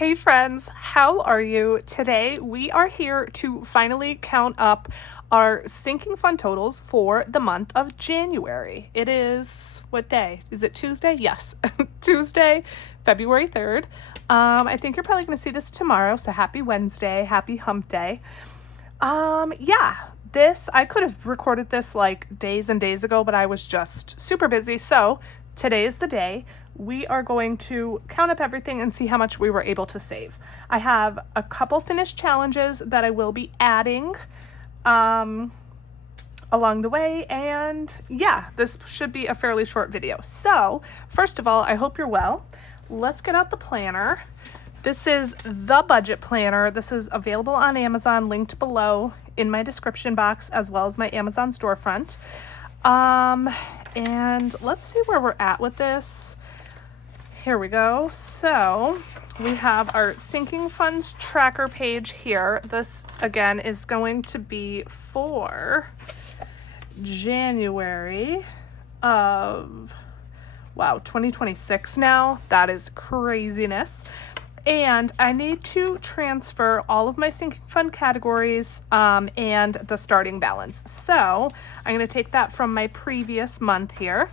Hey friends, how are you? Today we are here to finally count up our sinking fund totals for the month of January. It is, what day? Is it Tuesday? Yes, Tuesday, February 3rd. I think you're probably going to see this tomorrow, so happy Wednesday, happy hump day. I could have recorded this like days and days ago, but I was just super busy. So today is the day. We are going to count up everything and see how much we were able to save. I have a couple finished challenges that I will be adding along the way, and yeah, this should be a fairly short video. So first of all, I hope you're well. Let's get out the planner. This is the budget planner. This is available on Amazon, linked below in my description box, as well as my Amazon storefront. And let's see where we're at with this. Here we go. So we have our sinking funds tracker page here. This again is going to be for January of, wow, 2026 now. That is craziness. And I need to transfer all of my sinking fund categories and the starting balance. So I'm going to take that from my previous month here.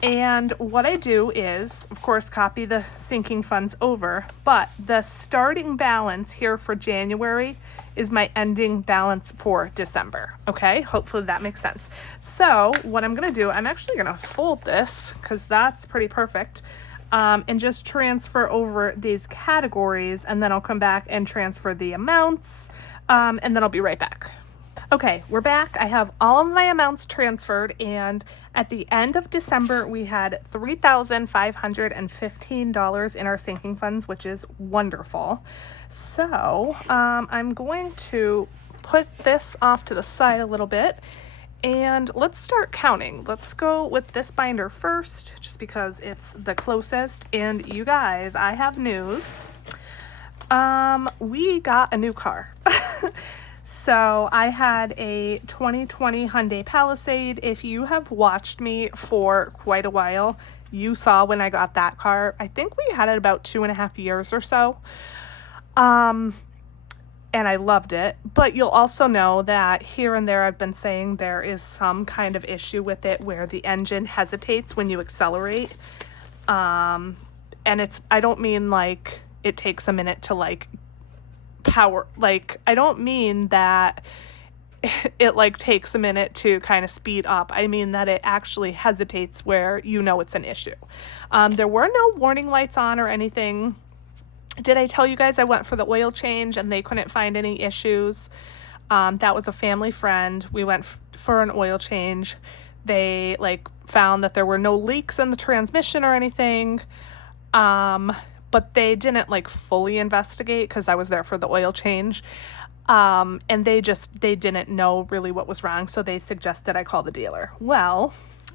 And what I do is, of course, copy the sinking funds over, but the starting balance here for January is my ending balance for December. Okay, hopefully that makes sense. So what I'm going to do, I'm actually going to fold this because that's pretty perfect. And just transfer over these categories, and then I'll come back and transfer the amounts, and then I'll be right back. Okay, we're back. I have all of my amounts transferred, and at the end of December, we had $3,515 in our sinking funds, which is wonderful. So I'm going to put this off to the side a little bit, and let's start counting. Let's go with this binder first, just because it's the closest. And you guys, I have news. We got a new car. So I had a 2020 Hyundai Palisade. If you have watched me for quite a while, you saw when I got that car. I think we had it about 2.5 years or so. And I loved it. But you'll also know that here and there I've been saying there is some kind of issue with it where the engine hesitates when you accelerate. And I don't mean like it takes a minute to like power, like I don't mean that it like takes a minute to kind of speed up. I mean that it actually hesitates where you know it's an issue. There were no warning lights on or anything. Did I tell you guys I went for the oil change and they couldn't find any issues? That was a family friend. We went for an oil change. They like found that there were no leaks in the transmission or anything. But they didn't like fully investigate because I was there for the oil change. And they didn't know really what was wrong. So they suggested I call the dealer. Well,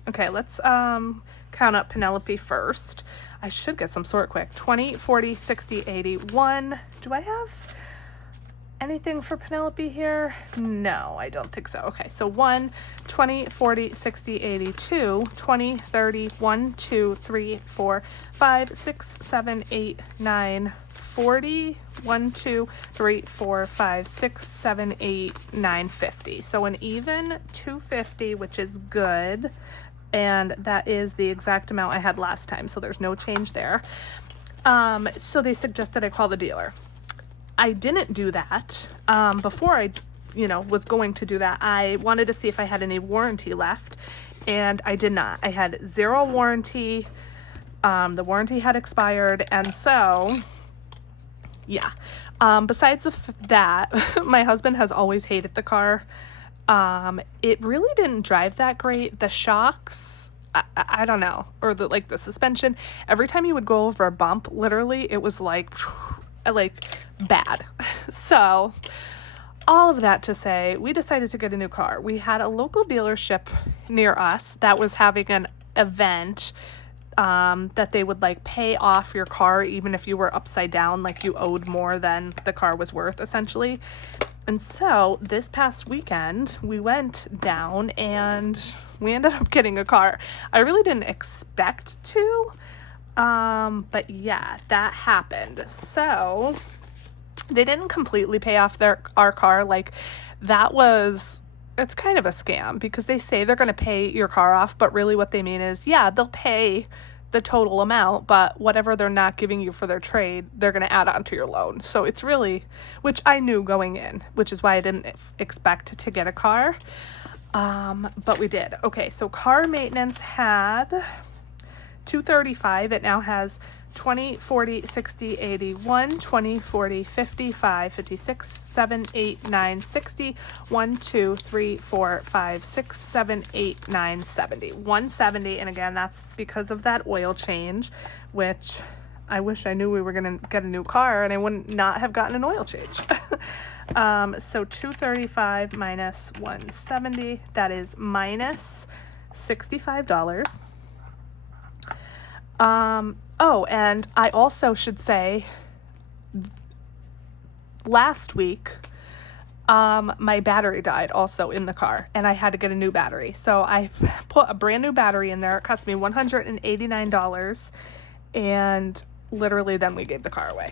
okay, let's count up Penelope first. I should get some sort quick. 20, 40, 60, 80, 1. Do I have anything for Penelope here? No, I don't think so. Okay, so 1, 20, 40, 60, 80, 2, 20, 30, 1, 2, 3, 4, 5, 6, 7, 8, 9, 40, 1, 2, 3, 4, 5, 6, 7, 8, 9, 50. So an even 250, which is good. And that is the exact amount I had last time. So there's no change there. So they suggested I call the dealer. I didn't do that. Before I, was going to do that, I wanted to see if I had any warranty left, and I did not. I had 0 warranty. The warranty had expired, and so, yeah. Besides that, my husband has always hated the car. It really didn't drive that great. The shocks, I don't know, or the suspension. Every time you would go over a bump, literally, it was like bad. So all of that to say, we decided to get a new car. We had a local dealership near us that was having an event that they would like pay off your car even if you were upside down, like you owed more than the car was worth essentially. And so this past weekend we went down and we ended up getting a car. I really didn't expect to. But yeah, that happened. So they didn't completely pay off our car. Like, it's kind of a scam, because they say they're going to pay your car off, but really what they mean is, yeah, they'll pay the total amount, but whatever they're not giving you for their trade, they're going to add on to your loan. So it's really, which I knew going in, which is why I didn't expect to get a car. But we did. Okay, so car maintenance had $235. It now has 20, 40, 60, 80, 1, 20, 40, 50, 5, 56, 7, 8, 9, 60, 1, 2, 3, 4, 5, 6, 7, 8, 9, 70. 170, and again, that's because of that oil change, which I wish I knew we were going to get a new car and I wouldn't not have gotten an oil change. So 235 minus 170, that is minus $65. Oh, and I also should say, last week, my battery died also in the car, and I had to get a new battery. So I put a brand new battery in there. It cost me $189, and literally then we gave the car away.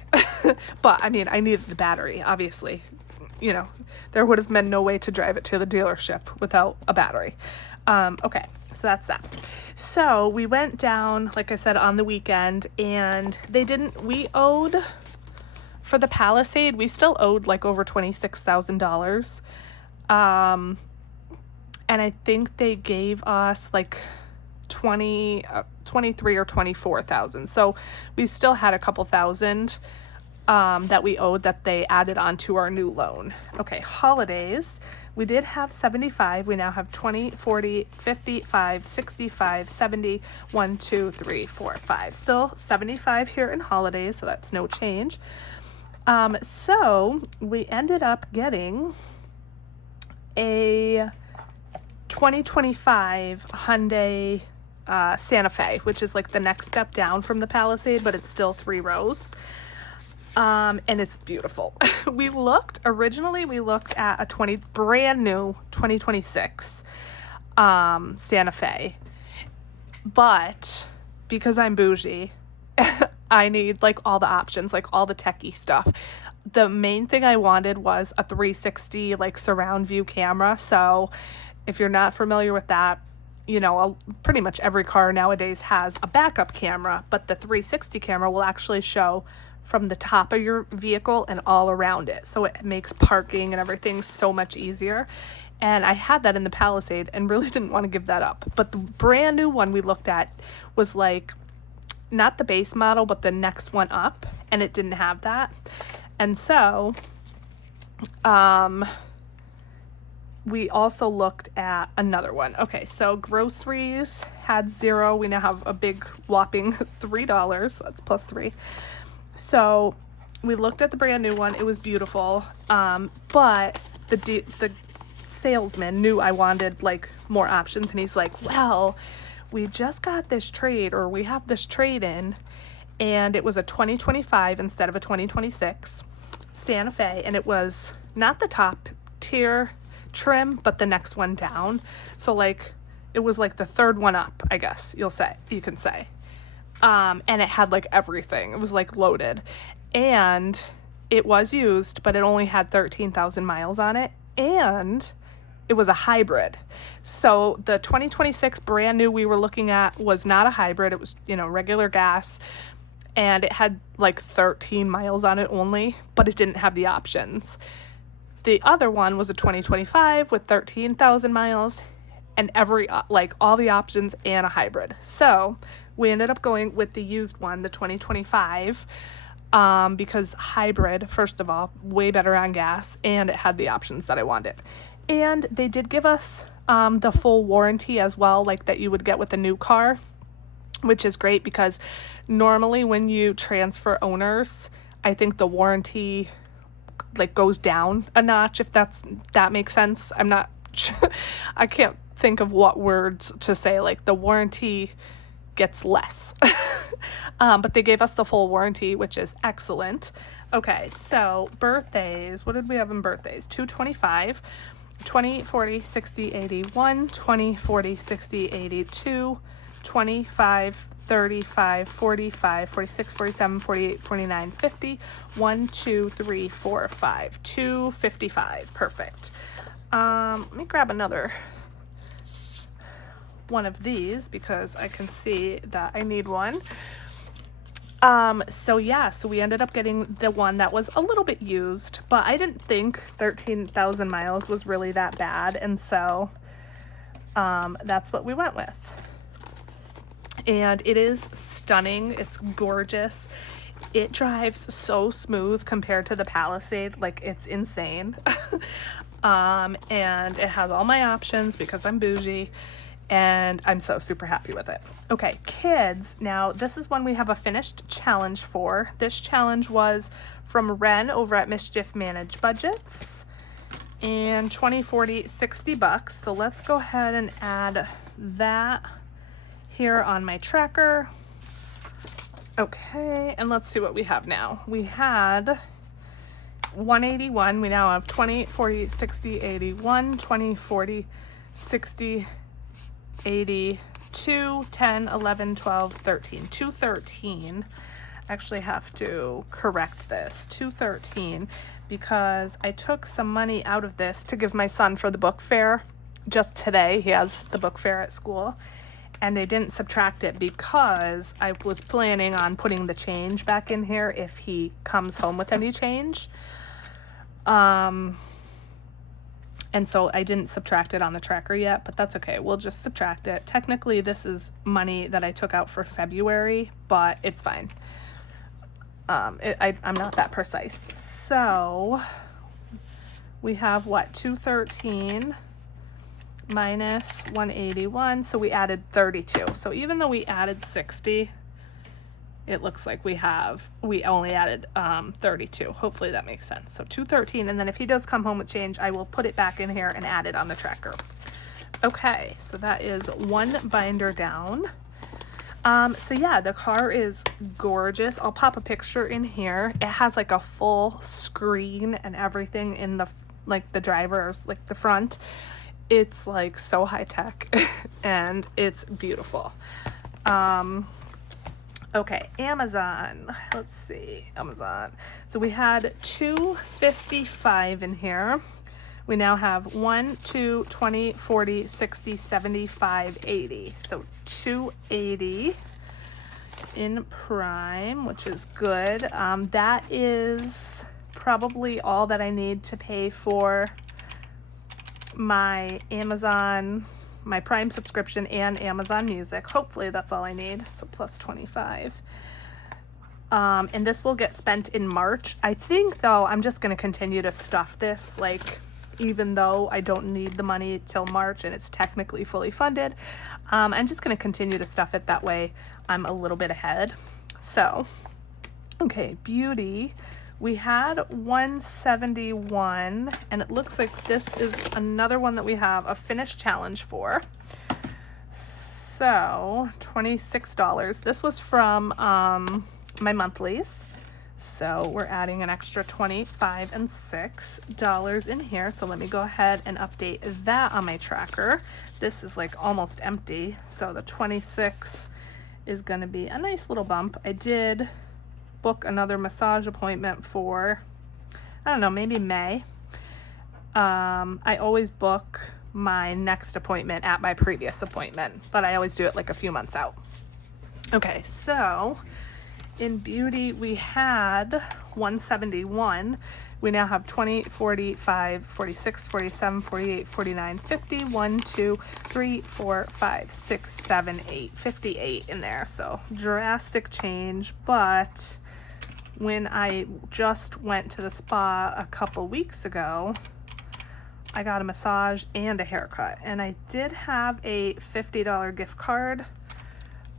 But I mean, I needed the battery, obviously. You know, there would have been no way to drive it to the dealership without a battery. Okay, so that's that. So we went down, like I said, on the weekend, and we owed, for the Palisade, we still owed like over $26,000. And I think they gave us like 23 or 24,000. So we still had a couple thousand that we owed that they added on to our new loan. Okay, holidays. We did have 75. We now have 20, 40, 55, 65, 70, 1, 2, 3, 4, 5. Still 75 here in holidays, so that's no change. So we ended up getting a 2025 Hyundai Santa Fe, which is like the next step down from the Palisade, but it's still 3 rows. And it's beautiful. Originally we looked at a brand new 2026 Santa Fe, but because I'm bougie, I need like all the options, like all the techie stuff. The main thing I wanted was a 360 like surround view camera. So if you're not familiar with that, you know, pretty much every car nowadays has a backup camera, but the 360 camera will actually show from the top of your vehicle and all around it. So it makes parking and everything so much easier. And I had that in the Palisade and really didn't want to give that up. But the brand new one we looked at was like, not the base model, but the next one up, and it didn't have that. And so, we also looked at another one. Okay, so groceries had 0. We now have a big whopping $3. So that's plus 3. So we looked at the brand new one. It was beautiful. But the salesman knew I wanted like more options, and he's like, well, we just got this trade, or we have this trade in, and it was a 2025 instead of a 2026 Santa Fe, and it was not the top tier trim, but the next one down. So like it was like the third one up, I guess you can say. And it had like everything. It was like loaded, and it was used, but it only had 13,000 miles on it, and it was a hybrid. So the 2026 brand new we were looking at was not a hybrid. It was, you know, regular gas, and it had like 13 miles on it only, but it didn't have the options. The other one was a 2025 with 13,000 miles and all the options and a hybrid. So we ended up going with the used one, the 2025, because hybrid, first of all, way better on gas, and it had the options that I wanted. And they did give us the full warranty as well, like that you would get with a new car, which is great because normally when you transfer owners, I think the warranty like goes down a notch, if that makes sense. I'm not I can't think of what words to say. Like the warranty gets less. But they gave us the full warranty, which is excellent. Okay, so birthdays. What did we have in birthdays? 225, 20, 40, 60, 81, 20, 40, 60, 82, 25, 35, 45, 46, 47, 48, 49, 50. 1, 2, 3, 4, 5. 255. Perfect. Let me grab another one of these because I can see that I need one. So yeah, so we ended up getting the one that was a little bit used, but I didn't think 13,000 miles was really that bad. And so, that's what we went with. And it is stunning. It's gorgeous. It drives so smooth compared to the Palisade. Like, it's insane. And it has all my options because I'm bougie. And I'm so super happy with it. Okay, kids. Now, this is one we have a finished challenge for. This challenge was from Ren over at Mischief Managed Budgets. And 20, 40, 60 bucks. So let's go ahead and add that here on my tracker. Okay, and let's see what we have now. We had 181. We now have 20, 40, 60, 81, 20, 40, 60, 82, 10, 11, 12, 13. 213. I actually have to correct this. 213 because I took some money out of this to give my son for the book fair. Just today, he has the book fair at school. And they didn't subtract it because I was planning on putting the change back in here if he comes home with any change. And so I didn't subtract it on the tracker yet, but that's okay. We'll just subtract it. Technically, this is money that I took out for February, but it's fine. I'm not that precise. So we have what? 213 minus 181. So we added 32. So even though we added 60, it looks like we only added 32. Hopefully that makes sense. So 213, and then if he does come home with change, I will put it back in here and add it on the tracker. Okay, so that is one binder down. So yeah, the car is gorgeous. I'll pop a picture in here. It has like a full screen and everything in the, like the driver's, like the front. It's like so high tech and it's beautiful. Okay, Amazon. Let's see, Amazon. So we had 255 in here. We now have 1, 2, 20, 40, 60, 75, 80. So 280 in Prime, which is good. That is probably all that I need to pay for my Amazon, my Prime subscription and Amazon Music. Hopefully that's all I need. So plus 25. And this will get spent in March. I think though, I'm just going to continue to stuff this, like, even though I don't need the money till March and it's technically fully funded. I'm just going to continue to stuff it that way. I'm a little bit ahead. So, okay, beauty. We had 171, and it looks like this is another one that we have a finished challenge for. So $26. This was from my monthlies. So we're adding an extra $25 and $6 in here. So let me go ahead and update that on my tracker. This is like almost empty. So the 26 is going to be a nice little bump. I did book another massage appointment for, I don't know, maybe May. I always book my next appointment at my previous appointment, but I always do it like a few months out. Okay, so in beauty we had 171. We now have 20, 45, 46, 47, 48, 49, 50, 1, 2, 3, 4, 5, 6, 7, 8, 58 in there. So drastic change, but when I just went to the spa a couple weeks ago, I got a massage and a haircut, and I did have a $50 gift card,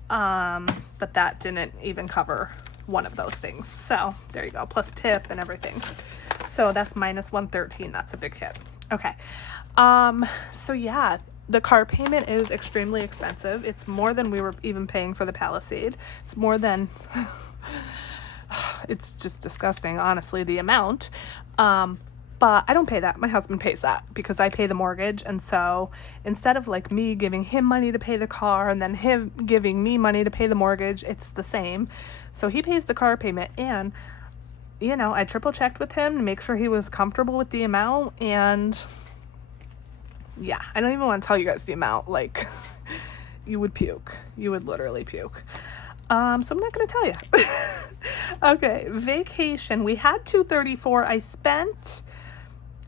but that didn't even cover one of those things. So there you go, plus tip and everything. So that's minus 113. That's a big hit. Okay. So yeah, the car payment is extremely expensive. It's more than we were even paying for the Palisade. It's more than it's just disgusting, honestly, the amount. But I don't pay that. My husband pays that because I pay the mortgage. And so instead of like me giving him money to pay the car and then him giving me money to pay the mortgage, it's the same. So he pays the car payment, and you know, I triple checked with him to make sure he was comfortable with the amount. And yeah, I don't even want to tell you guys the amount. Like, you would puke. You would literally puke. So I'm not going to tell you. Okay, vacation. We had $234. I spent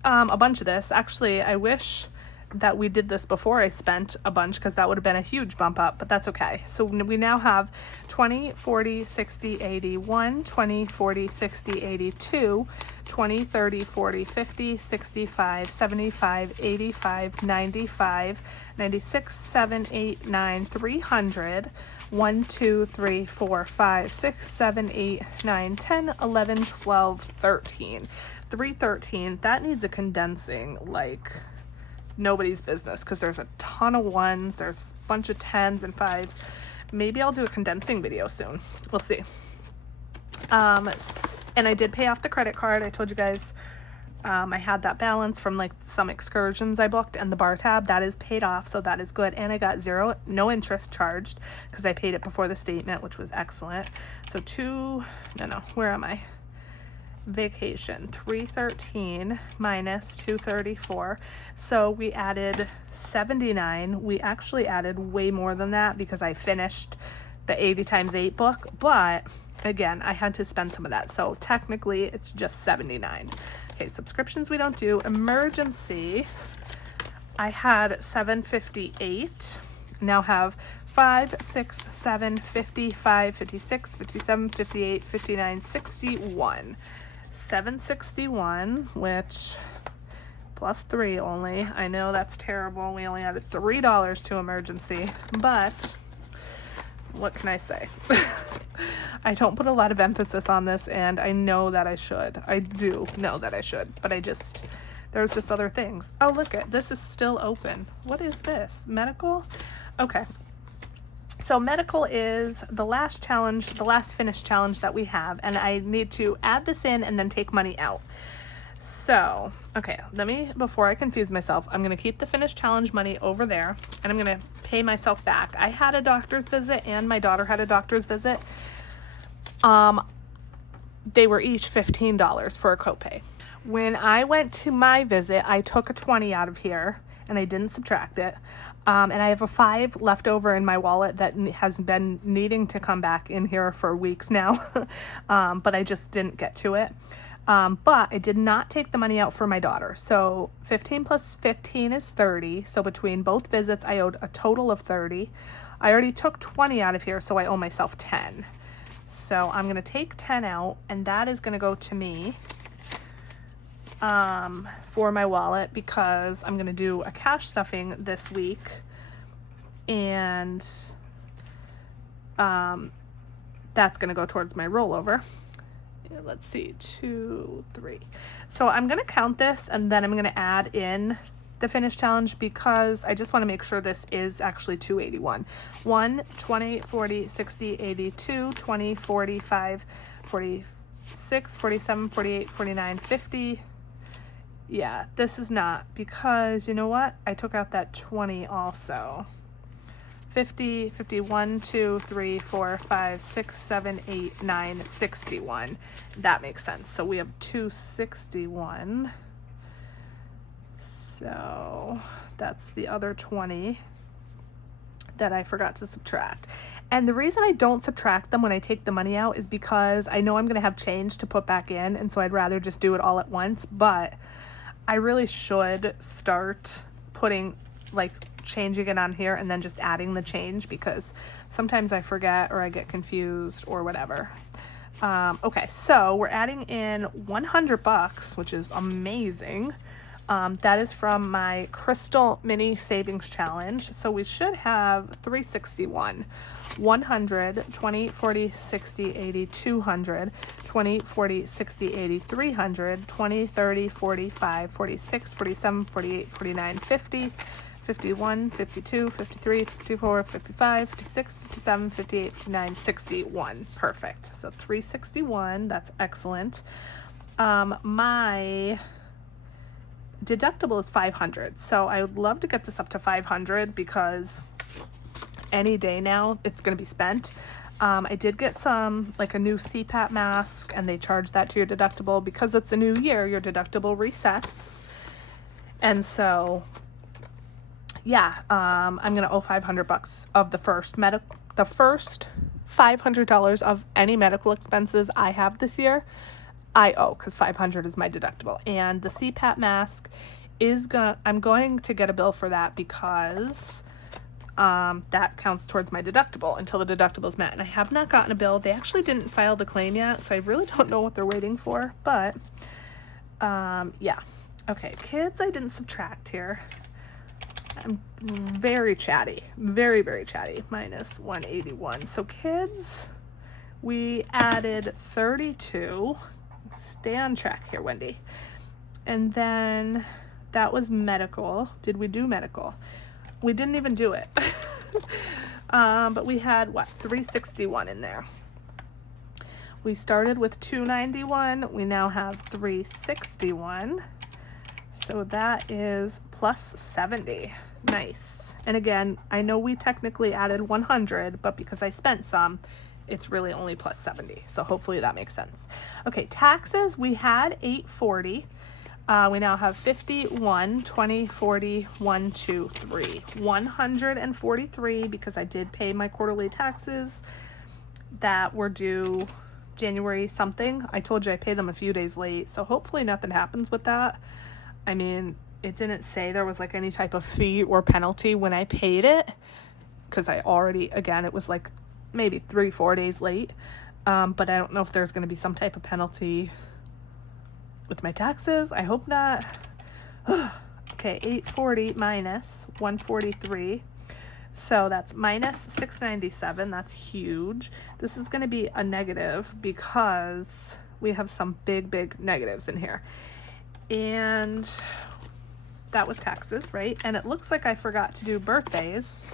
a bunch of this. Actually, I wish that we did this before I spent a bunch, because that would have been a huge bump up, but that's okay. So we now have 20, 40, 60, 81, 20, 40, 60, 82, 20, 30, 40, 50, 65, 75, 85, 95, 96, 7, 8, 9, 300, 1, 2, 3, 4, 5, 6, 7, 8, 9, 10, 11, 12, 13. 313, that needs a condensing like nobody's business, because there's a ton of ones, there's a bunch of 10s and 5s. Maybe I'll do a condensing video soon. We'll see. And I did pay off the credit card. I told you guys I had that balance from like some excursions I booked, and the bar tab, that is paid off, so that is good. And I got no interest charged because I paid it before the statement, which was excellent. So where am I? Vacation, 313 minus 234. So we added 79. We actually added way more than that because I finished the 80 times 8 book, but again, I had to spend some of that. So technically it's just 79. Okay, subscriptions we don't do. Emergency, I had 758. Now have 5, 6, 7, 55, 56, 57, 58, 59, 61. 761, which plus 3 only. I know that's terrible. We only added $3 to emergency, but what can I say? I don't put a lot of emphasis on this, and I know that I should. I do know that I should, but there's just other things. Oh, look at this is still open. What is this? Medical? Okay. So medical is the last challenge, the last finished challenge that we have, and I need to add this in and then take money out. So, okay, before I confuse myself, I'm going to keep the finished challenge money over there, and I'm going to pay myself back. I had a doctor's visit, and my daughter had a doctor's visit. They were each $15 for a copay. When I went to my visit, I took a 20 out of here, and I didn't subtract it. And I have a 5 left over in my wallet that has been needing to come back in here for weeks now, but I just didn't get to it. But I did not take the money out for my daughter. So 15 plus 15 is 30. So between both visits, I owed a total of 30. I already took 20 out of here, so I owe myself 10. So I'm going to take 10 out, and that is going to go to me for my wallet, because I'm going to do a cash stuffing this week, and that's going to go towards my rollover. Let's see, 2, 3. So I'm going to count this, and then I'm going to add in the finish challenge, because I just want to make sure this is actually 281. 1, 20, 40, 60, 82, 20, 45, 46, 47, 48, 49, 50. Yeah, this is not, because you know what? I took out that 20 also. 50, 51, 2, 3, 4, 5, 6, 7, 8, 9, 61. That makes sense. So we have 261. So that's the other 20 that I forgot to subtract. And the reason I don't subtract them when I take the money out is because I know I'm going to have change to put back in, and so I'd rather just do it all at once. But I really should start putting, like, changing it on here and then just adding the change, because sometimes I forget or I get confused or whatever. Okay, so we're adding in $100, which is amazing. That is from my Crystal Mini Savings Challenge. So we should have 361. 100, 20, 40, 60, 80, 200, 20, 40, 60, 80, 300, 20, 30, 45, 46, 47, 48, 49, 50, 51, 52, 53, 54, 55, 56, 57, 58, 59, 61. Perfect. So 361, that's excellent. My deductible is $500. So I would love to get this up to $500 because any day now it's going to be spent. I did get some, like a new CPAP mask, and they charge that to your deductible. Because it's a new year, your deductible resets. And so, yeah, I'm going to owe $500 of the first $500 of any medical expenses I have this year. I owe, because $500 is my deductible. And the CPAP mask is I'm going to get a bill for that because that counts towards my deductible until the deductible is met. And I have not gotten a bill. They actually didn't file the claim yet, so I really don't know what they're waiting for. But yeah. Okay, kids, I didn't subtract here. I'm very chatty, very, very chatty. Minus 181. So kids, we added 32. Stay on track here, Wendy. And then that was medical. Did we do medical? We didn't even do it. But we had, what, 361 in there. We started with 291. We now have 361. So that is plus 70. Nice. And again, I know we technically added 100, but because I spent some, it's really only plus 70. So hopefully that makes sense. Okay, taxes, we had 840. We now have 51, 20, 40, 1, 2, 3. 143 because I did pay my quarterly taxes that were due January something. I told you I paid them a few days late, so hopefully nothing happens with that. I mean, it didn't say there was like any type of fee or penalty when I paid it, because I already, again, it was like maybe 3-4 days late. But I don't know if there's going to be some type of penalty with my taxes. I hope not. Okay, 840 minus 143. So that's minus 697. That's huge. This is going to be a negative because we have some big, big negatives in here. And that was taxes, right? And it looks like I forgot to do birthdays.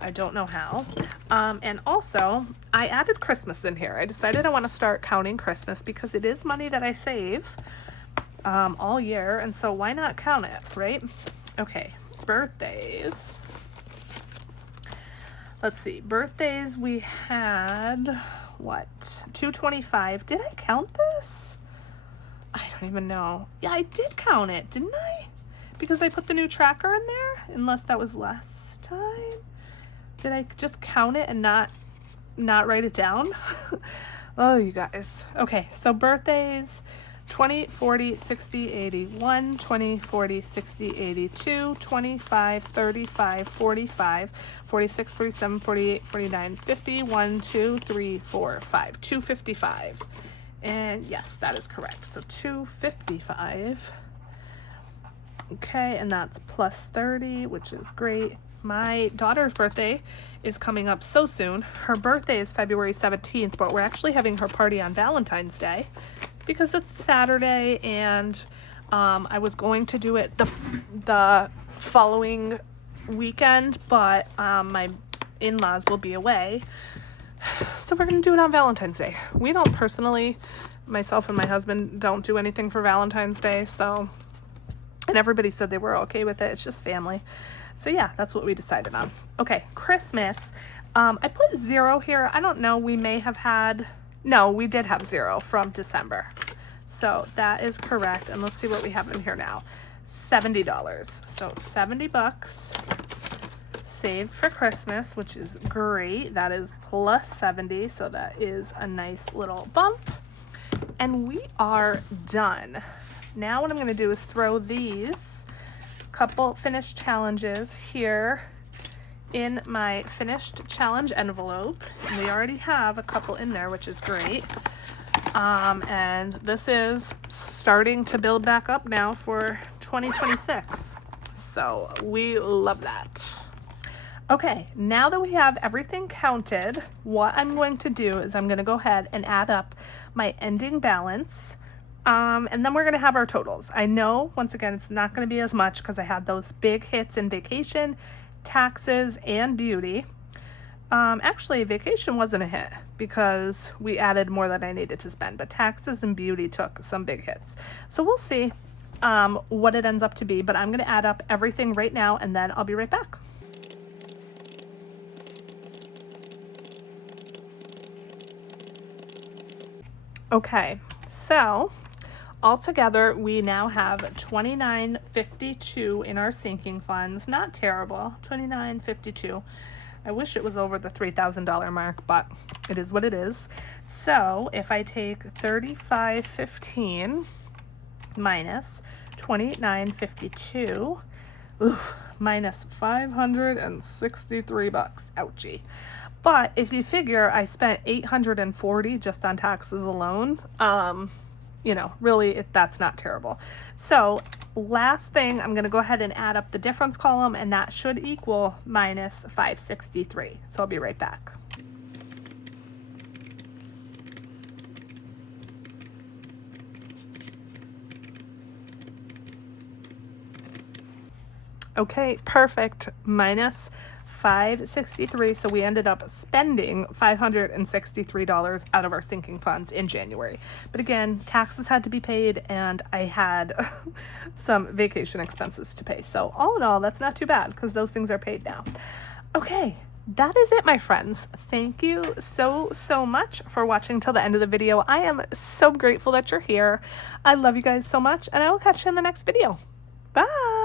I don't know how. And also, I added Christmas in here. I decided I want to start counting Christmas because it is money that I save all year. And so why not count it, right? Okay, birthdays. Let's see. Birthdays, we had, what, 225. Did I count this? I don't even know. Yeah, I did count it, didn't I? Because I put the new tracker in there, unless that was last time. Did I just count it and not write it down? Oh, you guys. Okay, so birthdays, 20, 40, 60, 81, 20, 40, 60, 82, 25, 35, 45, 46, 47, 48, 49, 50, 1, 2, 3, 4, 5, 255. And yes, that is correct. So 255. Okay, and that's plus 30, which is great. My daughter's birthday is coming up so soon. Her birthday is February 17th, but we're actually having her party on Valentine's Day because it's Saturday, and I was going to do it the following weekend, but my in-laws will be away. So we're going to do it on Valentine's Day. We don't personally, myself and my husband, don't do anything for Valentine's Day, so, and everybody said they were okay with it. It's just family. So yeah, that's what we decided on. Okay, Christmas. I put 0 here. I don't know. We may have had, no, we did have 0 from December. So that is correct. And let's see what we have in here now. $70. So $70 saved for Christmas, which is great. That is plus 70. So that is a nice little bump. And we are done. Now what I'm going to do is throw these couple finished challenges here in my finished challenge envelope. And we already have a couple in there, which is great. And this is starting to build back up now for 2026. So we love that. Okay, now that we have everything counted, what I'm going to do is I'm going to go ahead and add up my ending balance. And then we're going to have our totals. I know, once again, it's not going to be as much because I had those big hits in vacation, taxes, and beauty. Actually, vacation wasn't a hit because we added more than I needed to spend, but taxes and beauty took some big hits. So we'll see. what it ends up to be, but I'm going to add up everything right now and then I'll be right back. Okay, so altogether we now have $29.52 in our sinking funds. Not terrible, $29.52. I wish it was over the $3,000 mark, but it is what it is. So if I take $35.15 minus $29.52, minus $563. Ouchie. But if you figure I spent $840 just on taxes alone, you know, really that's not terrible. So last thing, I'm going to go ahead and add up the difference column, and that should equal minus 563. So I'll be right back. Okay, perfect. Minus 563. So we ended up spending $563 out of our sinking funds in January. But again, taxes had to be paid and I had some vacation expenses to pay. So all in all, that's not too bad because those things are paid now. Okay, that is it, my friends. Thank you so much for watching till the end of the video. I am so grateful that you're here. I love you guys so much, and I will catch you in the next video. Bye.